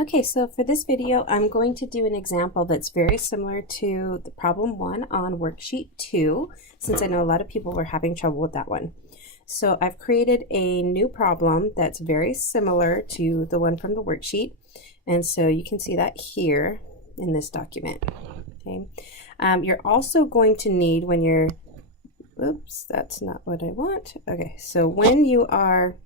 Okay, so for this video, I'm going to do an example that's very similar to the problem 1 on worksheet 2, since I know a lot of people were having trouble with that one. So I've created a new problem that's very similar to the one from the worksheet, and so you can see that here in this document. Okay, you're also going to need when you're, oops, that's not what I want. Okay, so when you are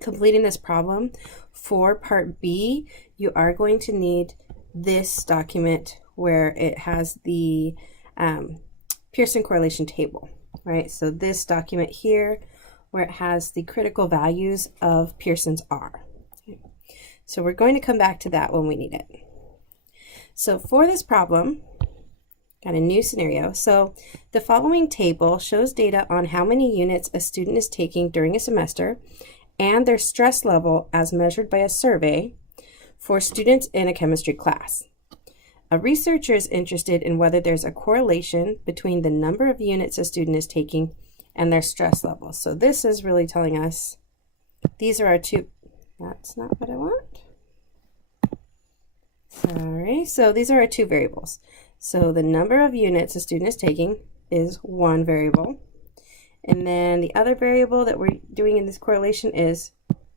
completing this problem for part B, you are going to need this document where it has the Pearson correlation table, right? So this document here where it has the critical values of Pearson's R. Okay. So we're going to come back to that when we need it. So for this problem, got a new scenario. So the following table shows data on how many units a student is taking during a semester and their stress level as measured by a survey for students in a chemistry class. A researcher is interested in whether there's a correlation between the number of units a student is taking and their stress level. So this is really telling us these are our two, that's not what I want. Sorry, so these are our two variables. So the number of units a student is taking is one variable. And then the other variable that we're doing in this correlation is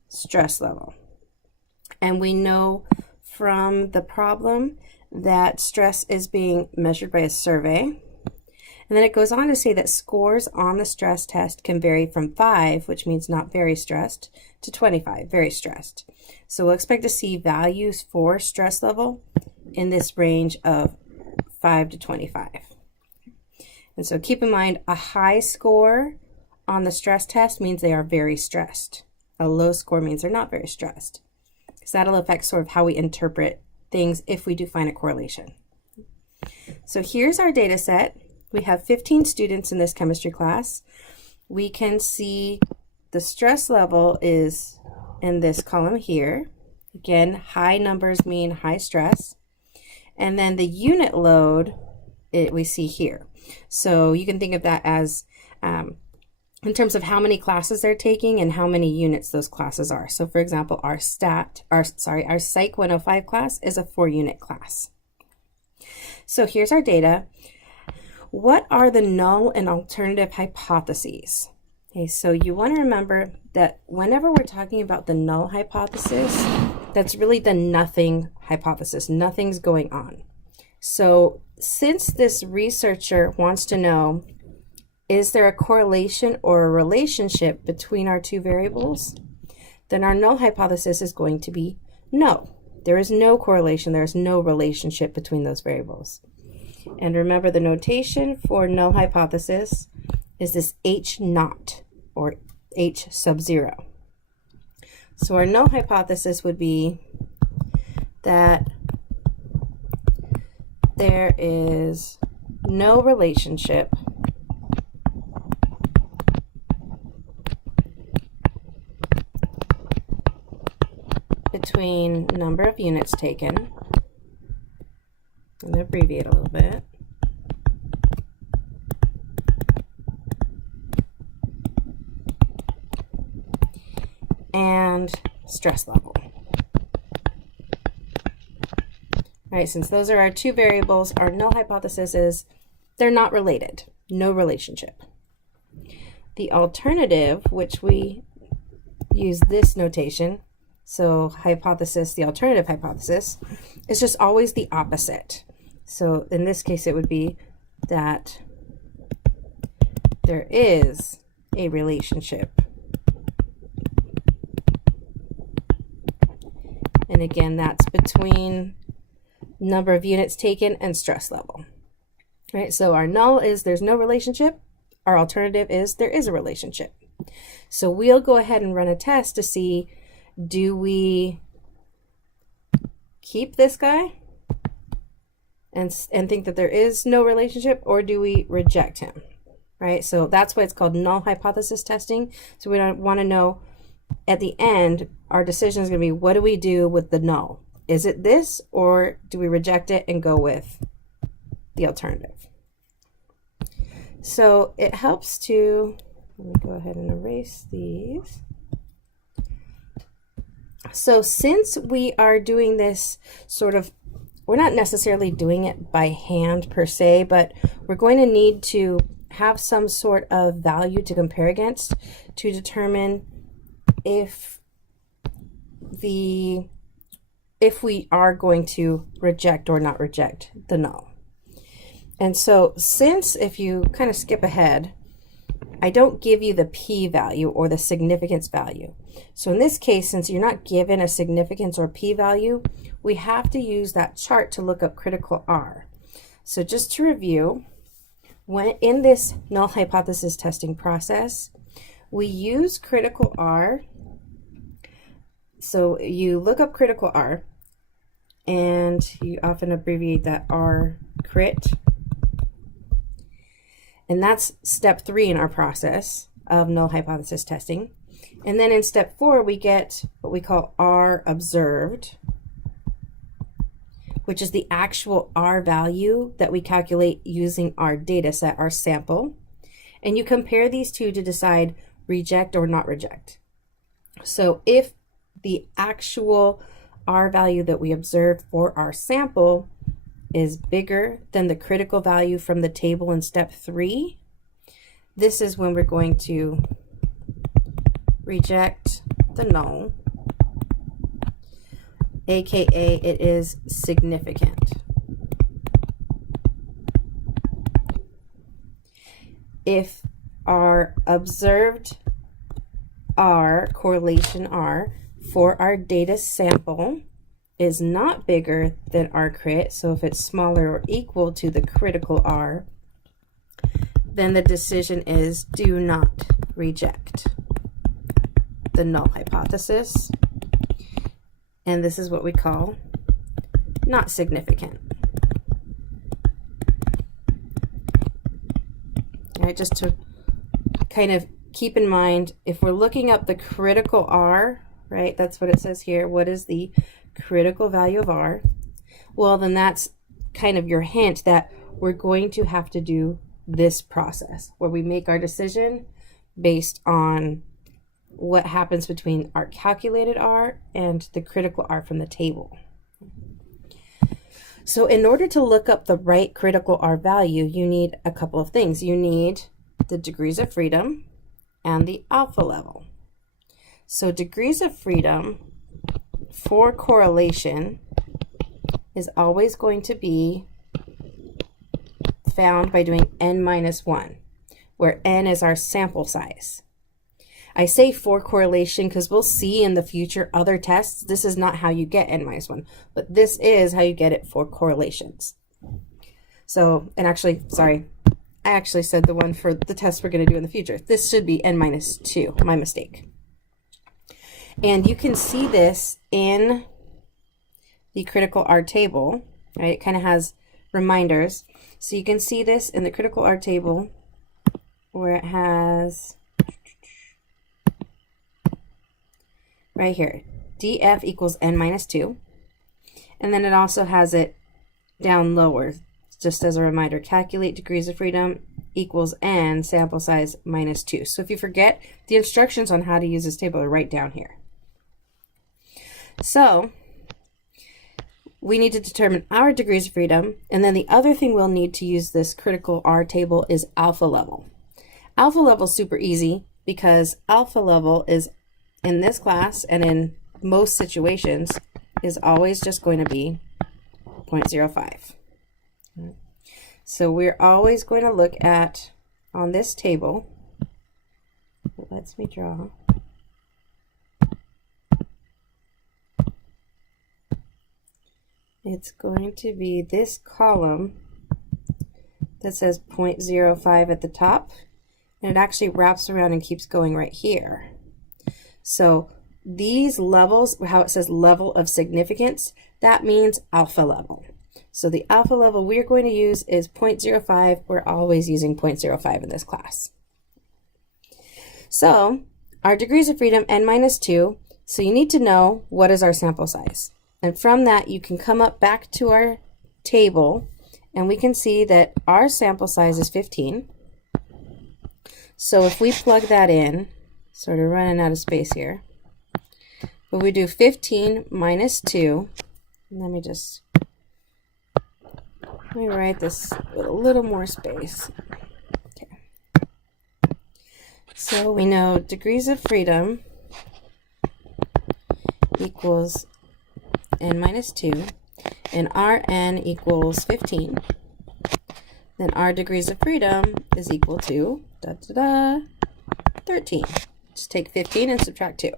stress level. And we know from the problem that stress is being measured by a survey. And then it goes on to say that scores on the stress test can vary from 5, which means not very stressed, to 25, very stressed. So we'll expect to see values for stress level in this range of 5 to 25. And so keep in mind, a high score on the stress test means they are very stressed. A low score means they're not very stressed. Because that'll affect sort of how we interpret things if we do find a correlation. So here's our data set. We have 15 students in this chemistry class. We can see the stress level is in this column here. Again, high numbers mean high stress. And then the unit load we see here. So you can think of that as in terms of how many classes they're taking and how many units those classes are. So for example, our Psych 105 class is a 4-unit class. So here's our data. What are the null and alternative hypotheses? Okay, so you want to remember that whenever we're talking about the null hypothesis, that's really the nothing hypothesis. Nothing's going on. So since this researcher wants to know, is there a correlation or a relationship between our two variables? Then our null hypothesis is going to be no. There is no correlation. There is no relationship between those variables. And remember, the notation for null hypothesis is this H naught or H sub 0. So our null hypothesis would be that there is no relationship between number of units taken, I'm going to abbreviate a little bit, and stress level. All right, since those are our two variables, our null hypothesis is they're not related, no relationship. The alternative, which we use this notation, so hypothesis, the alternative hypothesis, is just always the opposite. So in this case, it would be that there is a relationship. And again, that's between number of units taken and stress level. All right, so our null is there's no relationship. Our alternative is there is a relationship. So we'll go ahead and run a test to see, do we keep this guy and think that there is no relationship, or do we reject him, right? So that's why it's called null hypothesis testing. So we don't want to know at the end, our decision is going to be, what do we do with the null? Is it this, or do we reject it and go with the alternative? So it helps to, let me go ahead and erase these. So since we are doing this sort of, we're not necessarily doing it by hand per se, but we're going to need to have some sort of value to compare against to determine if we are going to reject or not reject the null. And so since, if you kind of skip ahead, I don't give you the p-value or the significance value. So in this case, since you're not given a significance or p-value, we have to use that chart to look up critical R. So just to review, when in this null hypothesis testing process, we use critical R. So you look up critical R, and you often abbreviate that R crit. And that's step 3 in our process of null hypothesis testing. And then in step 4, we get what we call R observed, which is the actual R value that we calculate using our data set, our sample. And you compare these two to decide reject or not reject. So if the actual R value that we observed for our sample is bigger than the critical value from the table in step 3, this is when we're going to reject the null, aka it is significant. If our observed R, correlation R, for our data sample is not bigger than our crit, so if it's smaller or equal to the critical R, then the decision is do not reject the null hypothesis. And this is what we call not significant. All right, just to kind of keep in mind, if we're looking up the critical R, right, that's what it says here. What is the critical value of R? Well, then that's kind of your hint that we're going to have to do this process where we make our decision based on what happens between our calculated R and the critical R from the table. So in order to look up the right critical R value, you need a couple of things. You need the degrees of freedom and the alpha level. So degrees of freedom for correlation is always going to be found by doing n-1, where n is our sample size. I say for correlation because we'll see in the future other tests, this is not how you get n-1, but this is how you get it for correlations. So, and actually, sorry, I actually said the one for the test we're going to do in the future. This should be n-2, my mistake. And you can see this in the critical R table, right? It kind of has reminders. So you can see this in the critical R table where it has right here, df equals n-2. And then it also has it down lower, just as a reminder, calculate degrees of freedom equals n sample size minus 2. So if you forget, the instructions on how to use this table are right down here. So we need to determine our degrees of freedom, and then the other thing we'll need to use this critical R table is alpha level. Alpha level is super easy because alpha level is in this class and in most situations is always just going to be 0.05. So we're always going to look at, on this table, it lets me draw. It's going to be this column that says 0.05 at the top, and it actually wraps around and keeps going right here. So these levels, how it says level of significance, that means alpha level. So the alpha level we're going to use is 0.05. We're always using 0.05 in this class. So our degrees of freedom, n-2. So you need to know what is our sample size. And from that, you can come up back to our table, and we can see that our sample size is 15. So if we plug that in, sort of running out of space here, But we do 15 minus 2. Let me write this with a little more space. Okay. So we know degrees of freedom equals n minus 2, and Rn equals 15. Then our degrees of freedom is equal to 13. Just take 15 and subtract 2.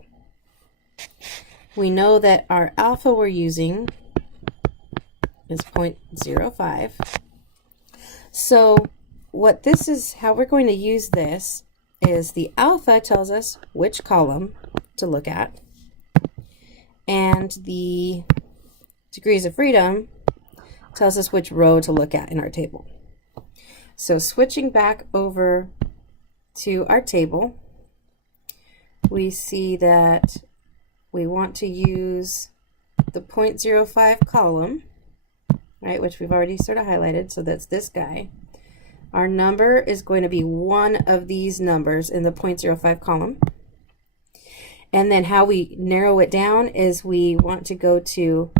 We know that our alpha we're using is 0.05. So what this is, how we're going to use this is the alpha tells us which column to look at, and the degrees of freedom tells us which row to look at in our table. So switching back over to our table, we see that we want to use the 0.05 column, right, which we've already sort of highlighted, so that's this guy. Our number is going to be one of these numbers in the 0.05 column. And then how we narrow it down is we want to go to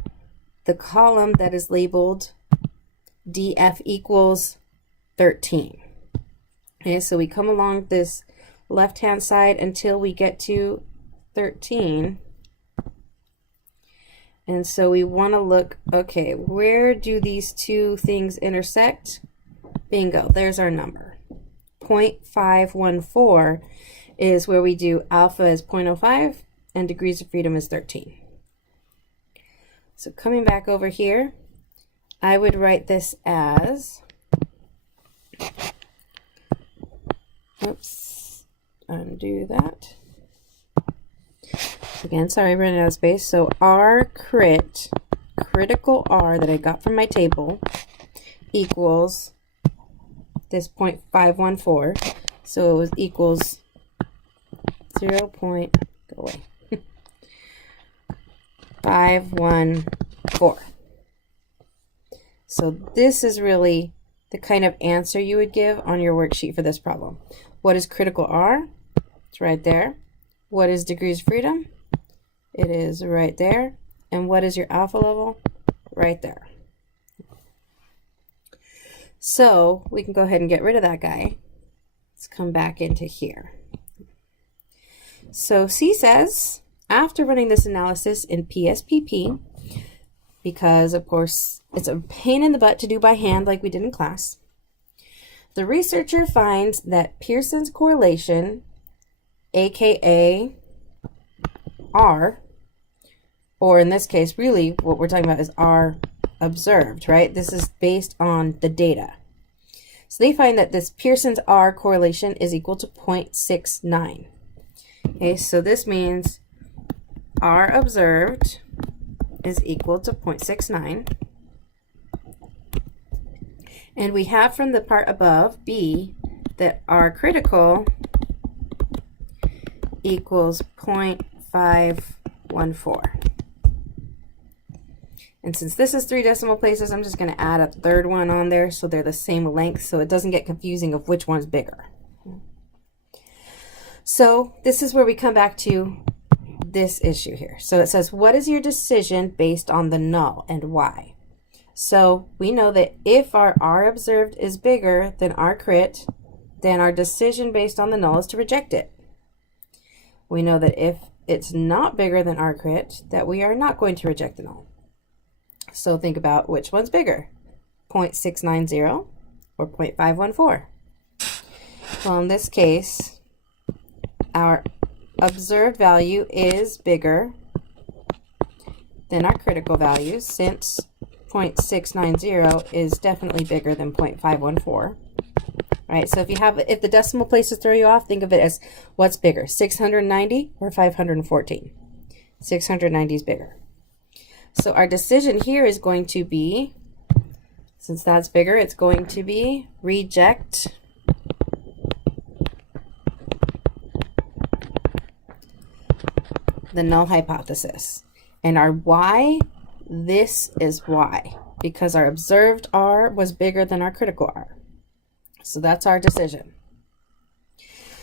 the column that is labeled DF equals 13. Okay, so we come along this left-hand side until we get to 13. And so we want to look, okay, where do these two things intersect? Bingo, there's our number. 0.514 is where we do alpha is 0.05 and degrees of freedom is 13. So coming back over here, I would write this as, oops, undo that. Again, sorry, running out of space. So R critical R that I got from my table equals this 0.514. So it equals 514. So this is really the kind of answer you would give on your worksheet for this problem. What is critical R? It's right there. What is degrees of freedom? It is right there. And what is your alpha level? Right there. So we can go ahead and get rid of that guy. Let's come back into here. So C says, after running this analysis in PSPP, because of course it's a pain in the butt to do by hand like we did in class, the researcher finds that Pearson's correlation, aka R, or in this case really what we're talking about is R observed, right? This is based on the data. So they find that this Pearson's R correlation is equal to 0.69. Okay, so this means R observed is equal to 0.69. And we have from the part above, B, that R critical equals 0.514. And since this is 3 decimal places, I'm just going to add a third one on there so they're the same length so it doesn't get confusing of which one's bigger. So this is where we come back to this issue here. So it says, what is your decision based on the null and why? So we know that if our R observed is bigger than R crit, then our decision based on the null is to reject it. We know that if it's not bigger than R crit, that we are not going to reject the null. So think about which one's bigger, 0.690 or 0.514. Well, in this case, our observed value is bigger than our critical value, since 0.690 is definitely bigger than 0.514. Right, so if the decimal places throw you off, think of it as what's bigger, 690 or 514? 690 is bigger. So our decision here is going to be, since that's bigger, it's going to be reject the null hypothesis. And our why, this is why, because our observed R was bigger than our critical R. So that's our decision.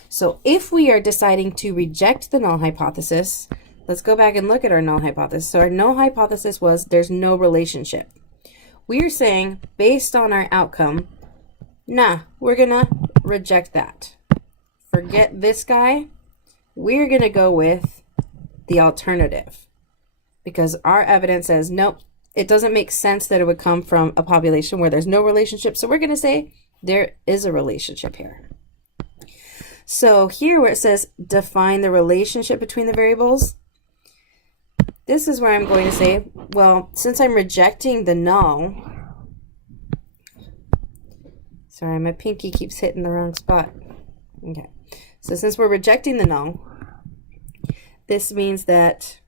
So if we are deciding to reject the null hypothesis, let's go back and look at our null hypothesis. So our null hypothesis was there's no relationship. We're saying, based on our outcome, nah, we're going to reject that. Forget this guy. We're going to go with the alternative because our evidence says, nope, it doesn't make sense that it would come from a population where there's no relationship. So we're going to say there is a relationship here. So here where it says define the relationship between the variables, this is where I'm going to say, well, since I'm rejecting the null, sorry, my pinky keeps hitting the wrong spot. Okay, so since we're rejecting the null, this means that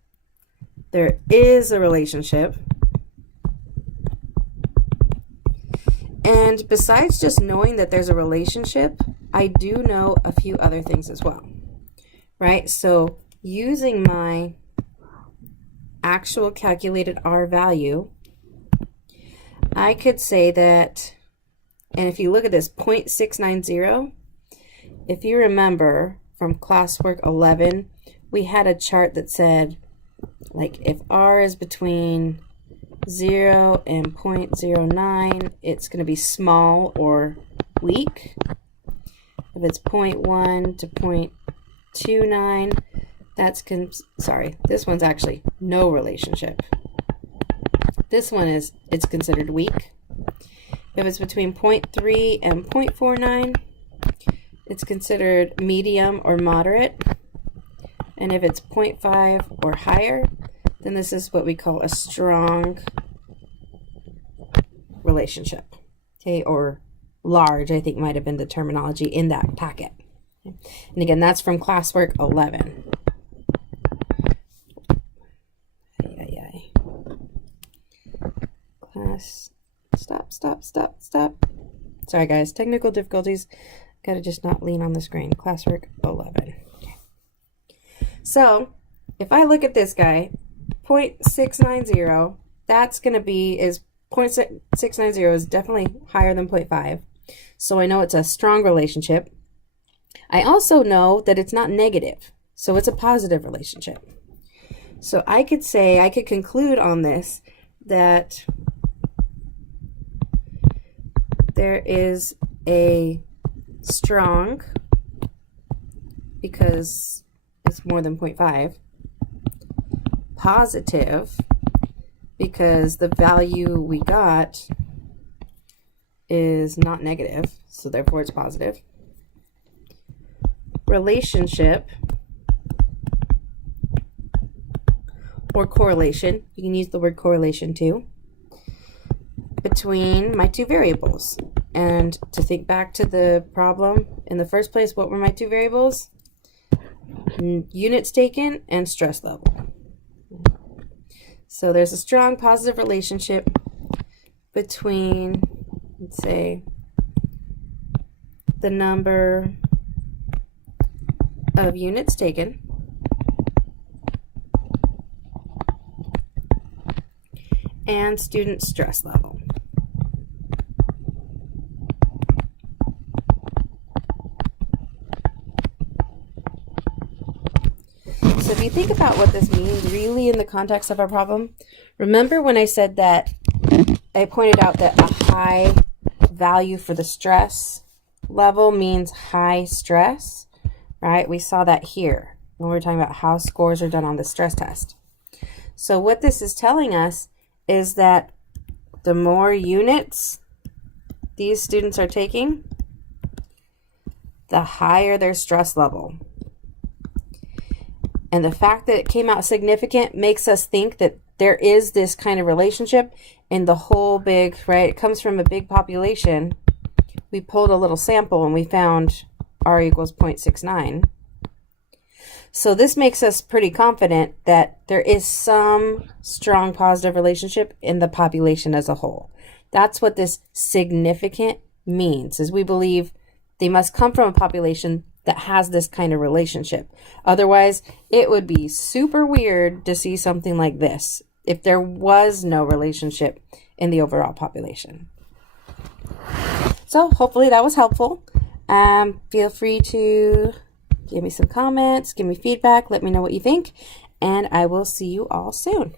there is a relationship. And besides just knowing that there's a relationship, I do know a few other things as well, right? So using my actual calculated R value, I could say that, and if you look at this 0.690, if you remember from classwork 11, we had a chart that said, like, if R is between 0 and 0.09, it's going to be small or weak. If it's 0.1 to 0.29, that's, sorry, this one's actually no relationship. This one is, it's considered weak. If it's between 0.3 and 0.49, it's considered medium or moderate. And if it's 0.5 or higher, then this is what we call a strong relationship, okay, or large, I think might have been the terminology in that packet. And again, that's from classwork 11. Class, stop. Sorry guys, technical difficulties. Gotta just not lean on the screen. Classwork 11. Okay. So if I look at this guy, 0.690, that's going to be, is 0.690 is definitely higher than 0.5. So I know it's a strong relationship. I also know that it's not negative. So it's a positive relationship. So I could say, I could conclude on this that there is a strong, because it's more than 0.5, positive, because the value we got is not negative, so therefore it's positive. Relationship or correlation, you can use the word correlation too, between my two variables. And to think back to the problem in the first place, what were my two variables? Units taken and stress level. So there's a strong positive relationship between, let's say, the number of units taken and student stress level. So if you think about what this means really in the context of our problem, remember when I said that I pointed out that a high value for the stress level means high stress, right? We saw that here when we were talking about how scores are done on the stress test. So what this is telling us is that the more units these students are taking, the higher their stress level. And the fact that it came out significant makes us think that there is this kind of relationship in the whole big, right? It comes from a big population. We pulled a little sample and we found R equals 0.69. So this makes us pretty confident that there is some strong positive relationship in the population as a whole. That's what this significant means, is we believe they must come from a population that has this kind of relationship. Otherwise, it would be super weird to see something like this if there was no relationship in the overall population. So hopefully that was helpful. Feel free to give me some comments, give me feedback, let me know what you think. and I will see you all soon.